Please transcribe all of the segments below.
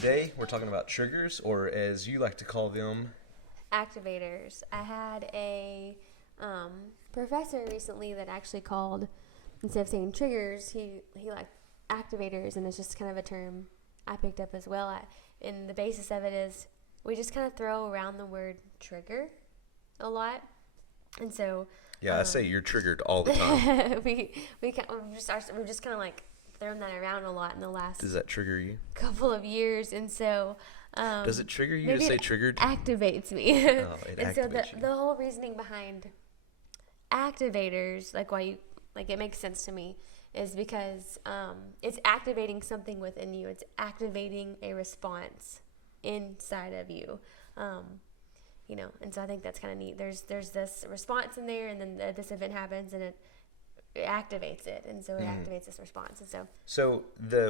today we're talking about triggers, or as you like to call them, activators. I had a professor recently that actually called, instead of saying triggers, he liked activators, and it's just kind of a term I picked up as well. And the basis of it is we just kind of throw around the word trigger a lot, and so I say you're triggered all the time. we've just kind of like thrown that around a lot in the last Does that trigger you? couple of years, and so Does it trigger you to say triggered? Activates me. Oh, it and activates so you. the whole reasoning behind activators, like why you it makes sense to me, is because it's activating something within you. It's activating a response inside of you. And so I think that's kind of neat. There's this response in there, and then this event happens, and it activates it, and so it activates this response. And So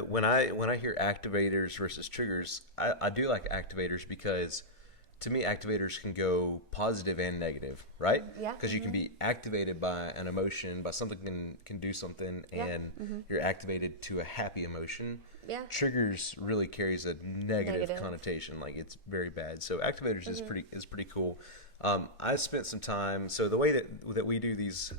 when I hear activators versus triggers, I do like activators because to me activators can go positive and negative, right? Yeah. Because you can be activated by an emotion, by something can do something, and you're activated to a happy emotion. Yeah. Triggers really carries a negative Negative. connotation, like it's very bad. So activators is pretty cool. I spent some time. So the way that we do these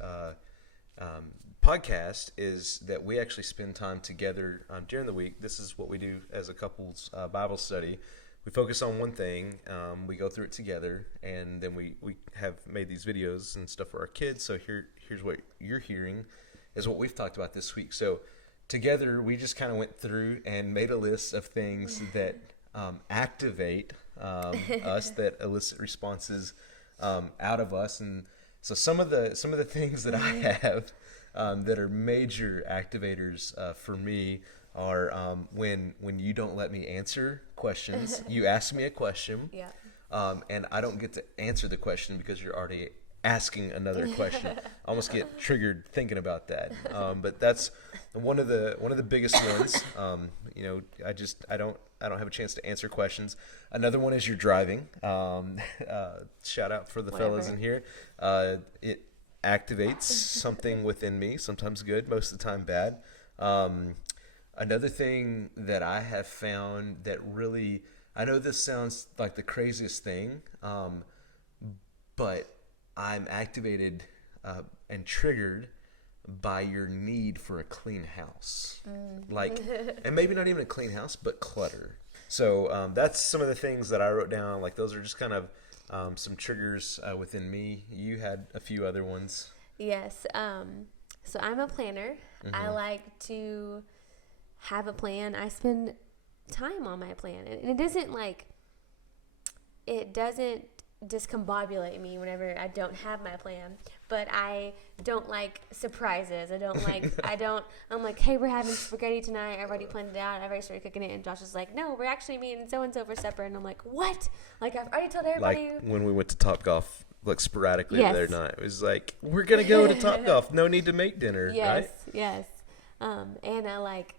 podcast is that we actually spend time together during the week. This is what we do as a couple's Bible study. We focus on one thing, we go through it together, and then we have made these videos and stuff for our kids. So here's what you're hearing is what we've talked about this week. So together we just kind of went through and made a list of things that activate us, that elicit responses out of us. And so some of the things that I have that are major activators for me are when you don't let me answer questions. You ask me a question, and I don't get to answer the question because you're already asking another question. I almost get triggered thinking about that. But that's one of the biggest ones. I don't have a chance to answer questions. Another one is you're driving. Shout out for the fellas in here. It activates something within me, sometimes good, most of the time bad. Another thing that I have found that really, I know this sounds like the craziest thing, but I'm activated and triggered by your need for a clean house. And maybe not even a clean house, but clutter. So that's some of the things that I wrote down. Like those are just kind of some triggers within me. You had a few other ones. Yes. So I'm a planner. I like to have a plan. I spend time on my plan, and it doesn't discombobulate me whenever I don't have my plan, but I don't like surprises. I'm like, hey, we're having spaghetti tonight. I've already planned it out. I've already started cooking it. And Josh is like, no, we're actually meeting so-and-so for supper. And I'm like, what? Like, I've already told everybody. Like when we went to Topgolf, like sporadically Yes. the other night, it was like, we're going to go to Topgolf. No need to make dinner, Yes, right? yes. And I like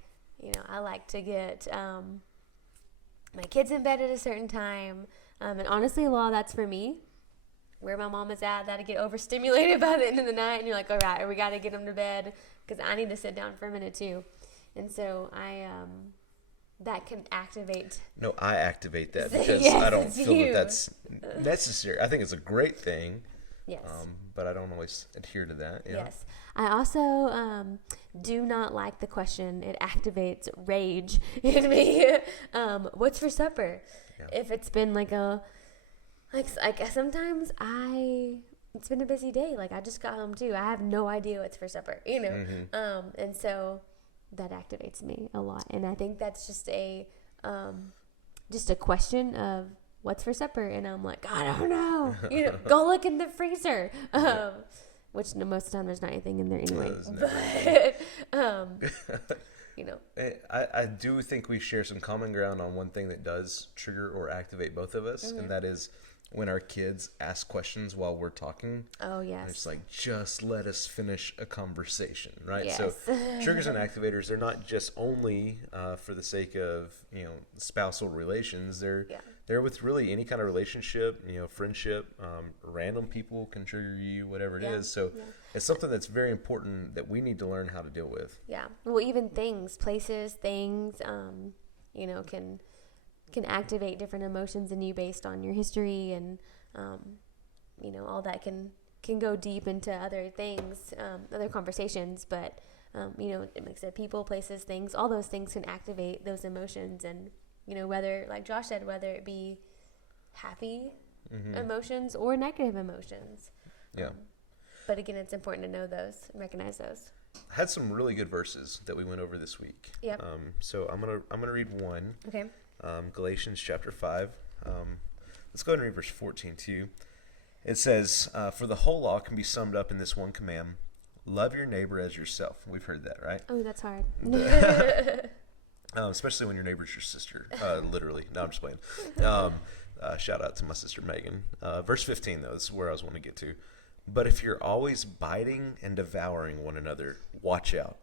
to get my kids in bed at a certain time. And honestly, a lot of that's for me. Where my mom is at, that I get overstimulated by the end of the night, and you're like, all right, we got to get them to bed because I need to sit down for a minute too. And so that can activate. No, I activate that because Yes, I don't it's feel you. that that's necessary. I think it's a great thing. Yes. But I don't always adhere to that. Yeah. Yes. I also do not like the question. It activates rage in me. What's for supper? Yeah. If it's been like sometimes it's been a busy day. Like I just got home too. I have no idea what's for supper, and so that activates me a lot. And I think that's just a question of what's for supper. And I'm like, I don't know, go look in the freezer. Which most of the time there's not anything in there anyway. I do think we share some common ground on one thing that does trigger or activate both of us, and that is when our kids ask questions while we're talking. Oh, yes. And it's like, just let us finish a conversation, right? Yes. So triggers and activators, they're not just only for the sake of, spousal relations. They're with really any kind of relationship, friendship, random people can trigger you, whatever it is. So it's something that's very important that we need to learn how to deal with. Yeah. Well, even things, places, things, can activate different emotions in you based on your history, and all that can go deep into other things, other conversations. But it makes it people, places, things, all those things can activate those emotions. And whether, like Josh said, whether it be happy emotions or negative emotions. Yeah. But again, it's important to know those and recognize those. I had some really good verses that we went over this week. Yep. So I'm gonna read one. Okay. Galatians chapter 5. Let's go ahead and read verse 14 too. It says, "For the whole law can be summed up in this one command: love your neighbor as yourself." We've heard that, right? Oh, that's hard. Especially when your neighbor's your sister. Literally. No, I'm just playing. Shout out to my sister Megan. Verse 15 though, this is where I was wanting to get to. "But if you're always biting and devouring one another, watch out.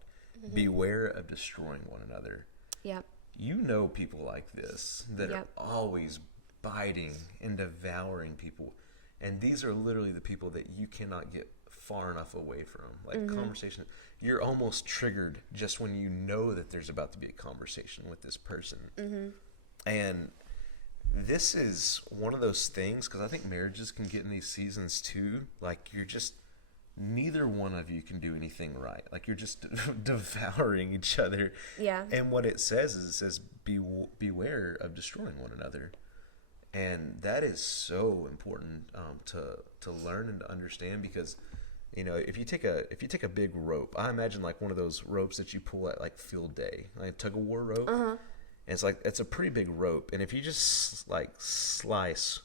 Beware of destroying one another." Yep. You know people like this that Yep. are always biting and devouring people. And these are literally the people that you cannot get far enough away from. Like conversation, you're almost triggered just when you know that there's about to be a conversation with this person. And this is one of those things, because I think marriages can get in these seasons too. Like you're just, neither one of you can do anything right. Like you're just devouring each other. Yeah. And what it says is, it says, beware of destroying one another. And that is so important to learn and to understand, because if you take a big rope, I imagine like one of those ropes that you pull at like field day, like a tug of war rope. And it's a pretty big rope, and if you just like slice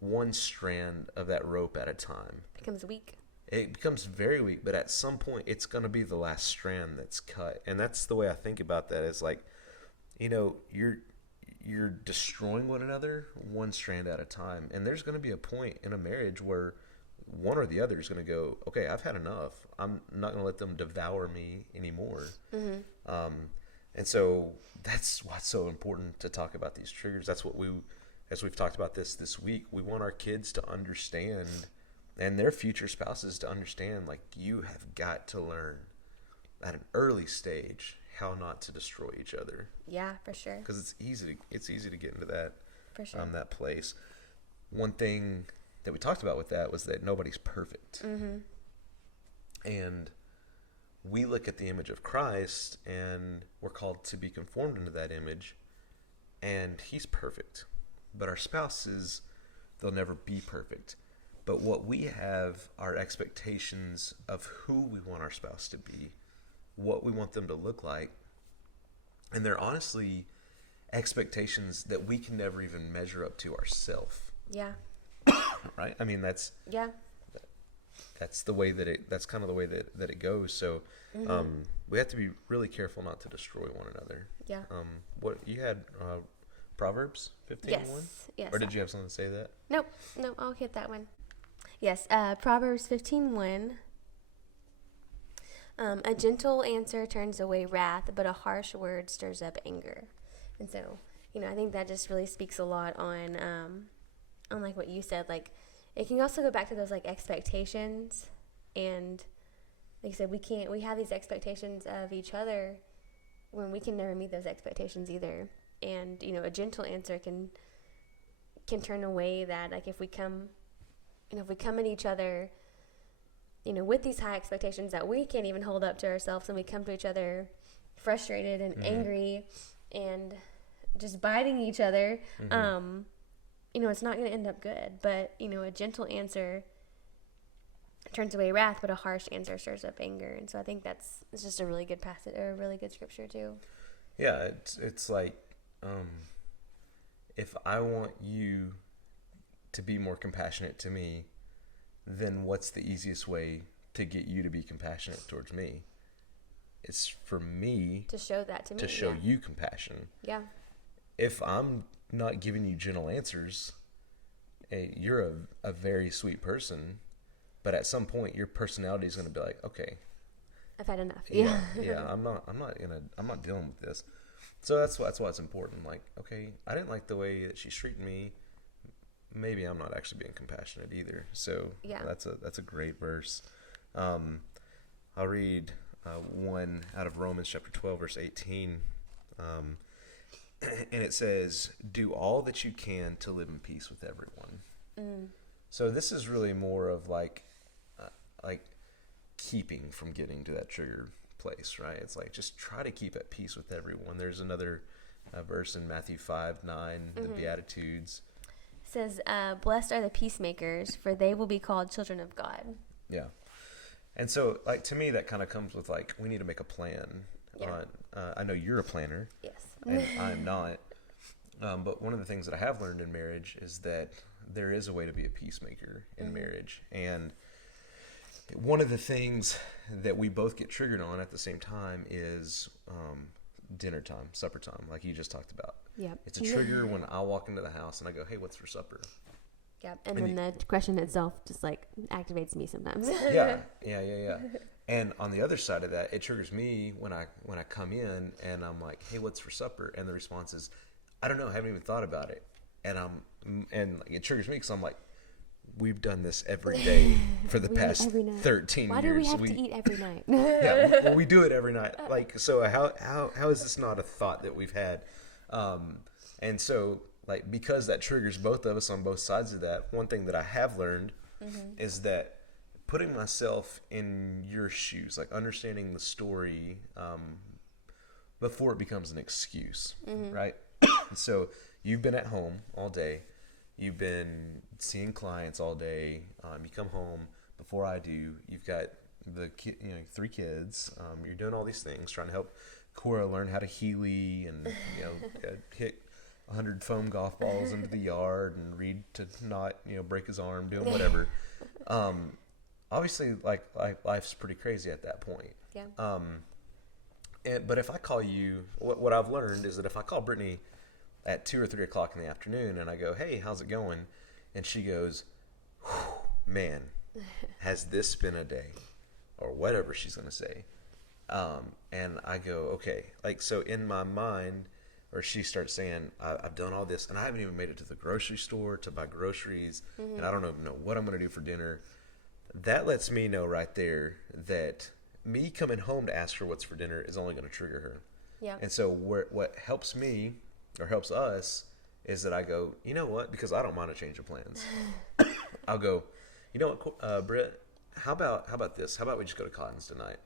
one strand of that rope at a time, it becomes very weak. But at some point, it's going to be the last strand that's cut. And that's the way I think about that. Is like, you're destroying one another one strand at a time. And there's going to be a point in a marriage where one or the other is going to go, okay, I've had enough. I'm not going to let them devour me anymore. And so that's why it's so important to talk about these triggers. That's what as we've talked about this week, we want our kids to understand, and their future spouses to understand, like, you have got to learn at an early stage how not to destroy each other. Yeah, for sure. Because it's easy to get into that, for sure. That place. One thing that we talked about with that was that nobody's perfect. And we look at the image of Christ, and we're called to be conformed into that image, and he's perfect. But our spouses, they'll never be perfect. But what we have are expectations of who we want our spouse to be, what we want them to look like. And they're honestly expectations that we can never even measure up to ourselves. Yeah. Right? I mean, that's the way that's kind of the way that it goes. So we have to be really careful not to destroy one another. Yeah. What you had, Proverbs 15:1? Yes. Or did you have something to say to that? Nope, I'll hit that one. Yes, Proverbs 15:1. A gentle answer turns away wrath, but a harsh word stirs up anger. And so, I think that just really speaks a lot on like what you said. Like, it can also go back to those like expectations, and like I said, we have these expectations of each other when we can never meet those expectations either. And a gentle answer can turn away that. Like, if we come at each other with these high expectations that we can't even hold up to ourselves, and we come to each other frustrated and angry and just biting each other, it's not going to end up good. But a gentle answer turns away wrath, but a harsh answer stirs up anger. And so I think it's just a really good passage, or a really good scripture too. Yeah, it's like, if I want you to be more compassionate to me, then what's the easiest way to get you to be compassionate towards me? It's for me to show that to me, to show you compassion. Yeah. If I'm not giving you gentle answers, you're a very sweet person, but at some point your personality is going to be like, okay, I've had enough. Yeah. I'm not dealing with this. So that's why it's important. Like, okay, I didn't like the way that she's treating me. Maybe I'm not actually being compassionate either. So that's a great verse. I'll read one out of Romans chapter 12, verse 18. and it says, "Do all that you can to live in peace with everyone." Mm. So this is really more of like keeping from getting to that trigger place, right? It's like just try to keep at peace with everyone. There's another verse in Matthew 5:9, the Beatitudes. It says, "Blessed are the peacemakers, for they will be called children of God." Yeah. And so, like, to me, that kind of comes with, like, we need to make a plan. Yeah. I know you're a planner, Yes. and I'm not. But one of the things that I have learned in marriage is that there is a way to be a peacemaker in marriage. And one of the things that we both get triggered on at the same time is dinner time, supper time, like you just talked about. Yep. It's a trigger when I walk into the house and I go, "Hey, what's for supper?" Yep. And then the question itself just like activates me sometimes. Yeah. And on the other side of that, it triggers me when I come in and I'm like, "Hey, what's for supper?" And the response is, "I don't know, I haven't even thought about it." And it triggers me because I'm like, we've done this every day for the past 13 Why years. do we have to eat every night? Yeah, well, we do it every night. Like, so how is this not a thought that we've had? And so, like, because that triggers both of us on both sides of that, one thing that I have learned is that putting myself in your shoes, like understanding the story before it becomes an excuse, right? So you've been at home all day. You've been seeing clients all day. You come home before I do. You've got 3 kids. You're doing all these things, trying to help Cora learn how to Healy and hit 100 foam golf balls into the yard and Reed to not break his arm, doing whatever. Obviously, like life's pretty crazy at that point. Yeah. But if I call you, what I've learned is that if I call Brittany at 2 or 3 o'clock in the afternoon and I go, "Hey, how's it going?" and she goes, "Man, has this been a day?" or whatever she's going to say. And I go, "Okay." Like, so in my mind, or she starts saying, I've done all this and I haven't even made it to the grocery store to buy groceries and I don't even know what I'm going to do for dinner. That lets me know right there that me coming home to ask her what's for dinner is only going to trigger her. Yeah. And so what helps me or helps us is that I go, "You know what?" Because I don't mind a change of plans. I'll go, "You know what, Britt, how about this? How about we just go to Cotton's tonight?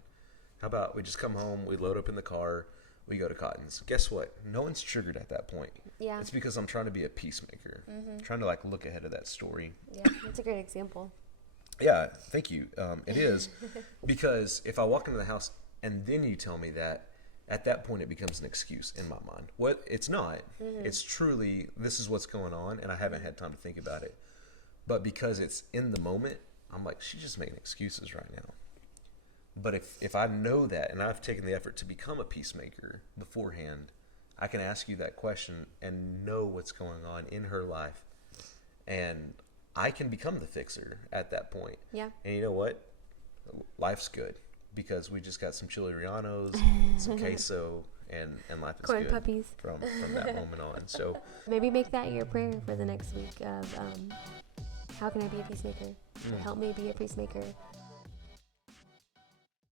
How about we just come home, we load up in the car, we go to Cotton's." Guess what? No one's triggered at that point. Yeah. It's because I'm trying to be a peacemaker. Trying to like look ahead of that story. Yeah. That's a great example. Yeah, thank you. It is because if I walk into the house and then you tell me that, at that point it becomes an excuse in my mind. What it's not. It's truly, this is what's going on, and I haven't had time to think about it. But because it's in the moment, I'm like, she's just making excuses right now. But if I know that and I've taken the effort to become a peacemaker beforehand, I can ask you that question and know what's going on in her life, and I can become the fixer at that point. Yeah. And you know what? Life's good because we just got some chili rellenos, some queso, and life is Corn good puppies. from that moment on. So Maybe make that your prayer for the next week of how can I be a peacemaker? Or help me be a peacemaker.